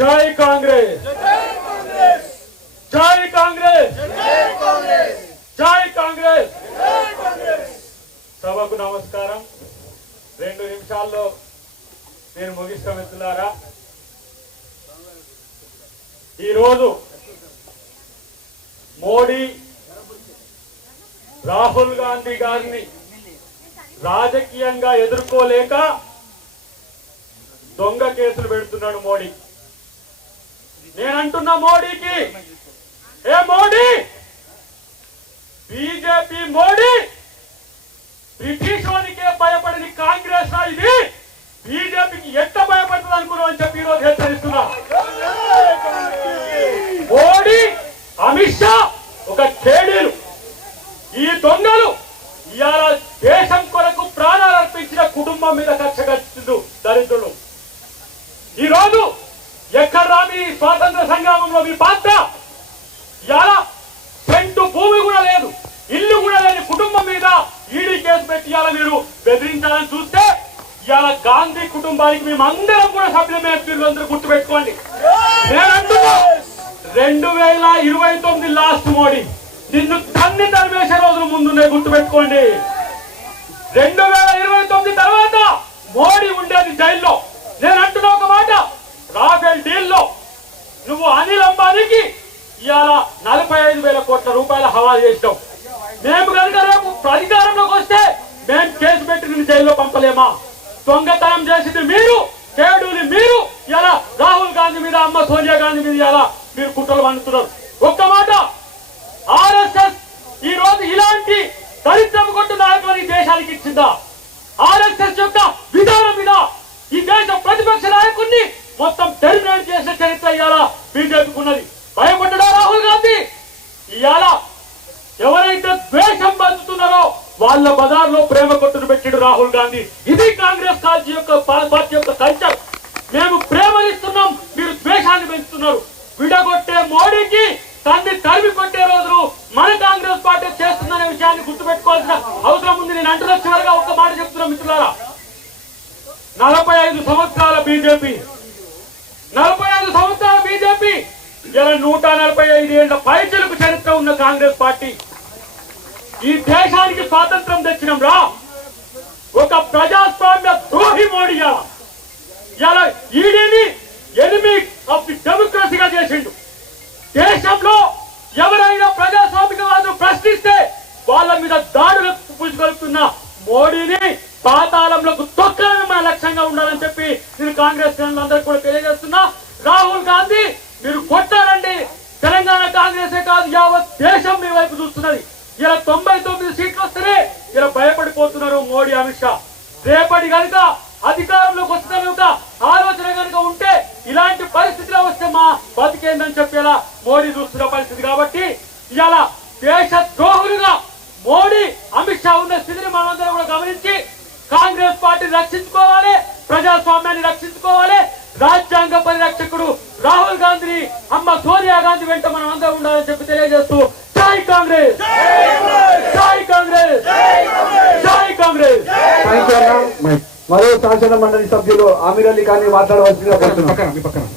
జై కాంగ్రెస్, జై కాంగ్రెస్, జై కాంగ్రెస్. సభకు నమస్కారం. 2 నిమిషాల్లో నేను ముగిస్తా మిత్రులారా. ఈరోజు మోడీ రాహుల్ గాంధీ గారిని రాజకీయంగా ఎదుర్కోలేక దొంగ కేసులు పెడుతున్నాడు మోడీ. నేనంటున్నా మోడీకి, ఏ మోడీ, బీజేపీ మోడీ బ్రిటిష్ వానికే భయపడిన కాంగ్రెస్ ఇది బీజేపీకి ఎంత భయపడుతుంది అనుకున్నాం అని చెప్పి ఈరోజు హెచ్చరిస్తున్నా. మోడీ, అమిత్ షా ఒక ఖేడీలు, ఈ దొంగలు ఇవాళ దేశం కొరకు ప్రాణాలు అర్పించిన కుటుంబం మీద కక్ష కట్టిండు దరిద్రులు. ఈరోజు ఎక్కడ మీ స్వాతంత్ర సంగ్రామంలో మీ పాత్ర? ఇవాళ సెంటు భూమి కూడా లేదు, ఇల్లు కూడా లేని కుటుంబం మీద ఈడీ కేసు పెట్టి ఇవాళ మీరు బెదిరించాలని చూస్తే ఇవాళ గాంధీ కుటుంబానికి మేమందరం కూడా సభ్యులమే. అందరూ గుర్తుపెట్టుకోండి. నేనంటున్నా 2029 లాస్ట్ మోడీ నిన్ను తన్ని తరిమేసే రోజులు ముందున్నాయి, గుర్తుపెట్టుకోండి. 2029 తర్వాత మోడీ ఉండేది జైల్లో. నేను అంటున్నా ఒక మాట, రాఫెల్ డీల్లో నువ్వు అనిల్ అంబానీకి ఇవాళ 45,000 కోట్ల రూపాయల హవాలా చేసినావు. మేము కనుక రేపు అధికారంలోకి వస్తే మేము కేసు పెట్టి నిన్ను జైల్లో పంపలేమా? దొంగతనం చేసింది మీరు, కేడుని మీరు. ఇలా రాహుల్ గాంధీ మీద, అమ్మ సోనియా గాంధీ మీద ఇలా మీరు కుట్రలు పండుతున్నారు. ఒక్క మాట, ఆర్ఎస్ఎస్ ఈ రోజు ఇలాంటి దరిద్రపు కొట్టు నాయకులని దేశానికి ఇచ్చిందా? ఆర్ఎస్ఎస్ యొక్క విధానం మీద ఈ దేశ ప్రతిపక్ష నాయకుడిని మొత్తం టెర్మినేట్ చేసే చరిత్ర ఇవాళ బీజేపీకి ఉన్నది. భయపడ్డా రాహుల్ గాంధీ? ఇవాళ ఎవరైతే ద్వేషం పంచుతున్నారో వాళ్ళ బజార్లో ప్రేమ కొట్టును పెట్టిడు రాహుల్ గాంధీ. ఇది కాంగ్రెస్ పార్టీ యొక్క కల్చర్. మేము ప్రేమనిస్తున్నాం, మీరు ద్వేషాన్ని పెంచుతున్నారు. విడగొట్టే మోడీకి తన్ని తరిమి కొట్టే రోజులు మన కాంగ్రెస్ పార్టీ చేస్తుందనే విషయాన్ని గుర్తుపెట్టుకోవాల్సిన అవసరం ఉంది. నేను అంటున్న చివరిగా ఒక్క మాట చెప్తున్నా మిత్రులారా, 45 సంవత్సరాల బీజేపీ, 45 సంవత్సరాల బీజేపీ, ఇలా 145 ఏళ్ల పైచలకు చరిత్ర ఉన్న కాంగ్రెస్ పార్టీ ఈ దేశానికి స్వాతంత్రం తెచ్చినాం రా. ఒక ప్రజాస్వామ్య ద్రోహి మోడీ ఇలా ఈడీని ఎనిమీ ఆఫ్ ది డెమోక్రసీగా చేసిండు. దేశంలో ఎవరైనా ప్రజాస్వామికవాదులు ప్రశ్నిస్తే వాళ్ళ మీద దాడులు పుంజుకొలుపుతున్న మోడీని పాతాళంలోకి తొక్కడమే మన లక్ష్యంగా ఉండాలని చెప్పి నేను కాంగ్రెస్ శ్రేణులందరికీ కూడా తెలియజేస్తున్నా. రాహుల్ గాంధీ మీరు కొట్టారండి, తెలంగాణ కాంగ్రెసే కాదు యావత్ దేశం మీ వైపు చూస్తున్నది. ఇలా 99 సీట్లు వస్తేనే ఇలా భయపడిపోతున్నారు మోడీ, అమిత్ షా. రేపటి కనుక అధికారంలోకి వస్తున్న ఒక ఆలోచన కనుక ఉంటే ఇలాంటి పరిస్థితిలో వస్తే మా బతికేందని చెప్పేలా మోడీ చూస్తున్న పరిస్థితి. కాబట్టి ఇవాళ దేశ ద్రోహులుగా మోడీ, అమిత్ షా ఉన్న స్థితిని మనందరం కూడా గమనించి కాంగ్రెస్ పార్టీని రక్షించుకోవాలి, ప్రజాస్వామ్యాన్ని రక్షించుకోవాలి. రాజ్యాంగ పరిరక్షకుడు రాహుల్ గాంధీని, అమ్మ సోనియా గాంధీ వెంట మనం అందరం ఉండాలని చెప్పి తెలియజేస్తూ జై కాంగ్రెస్, జై కాంగ్రెస్, జై కాంగ్రెస్. మరో శాసన మండలి సభ్యులు ఆమీర్ అలీ ఖాన్ మాట్లాడవలసిందిగా కోరుతున్నాం.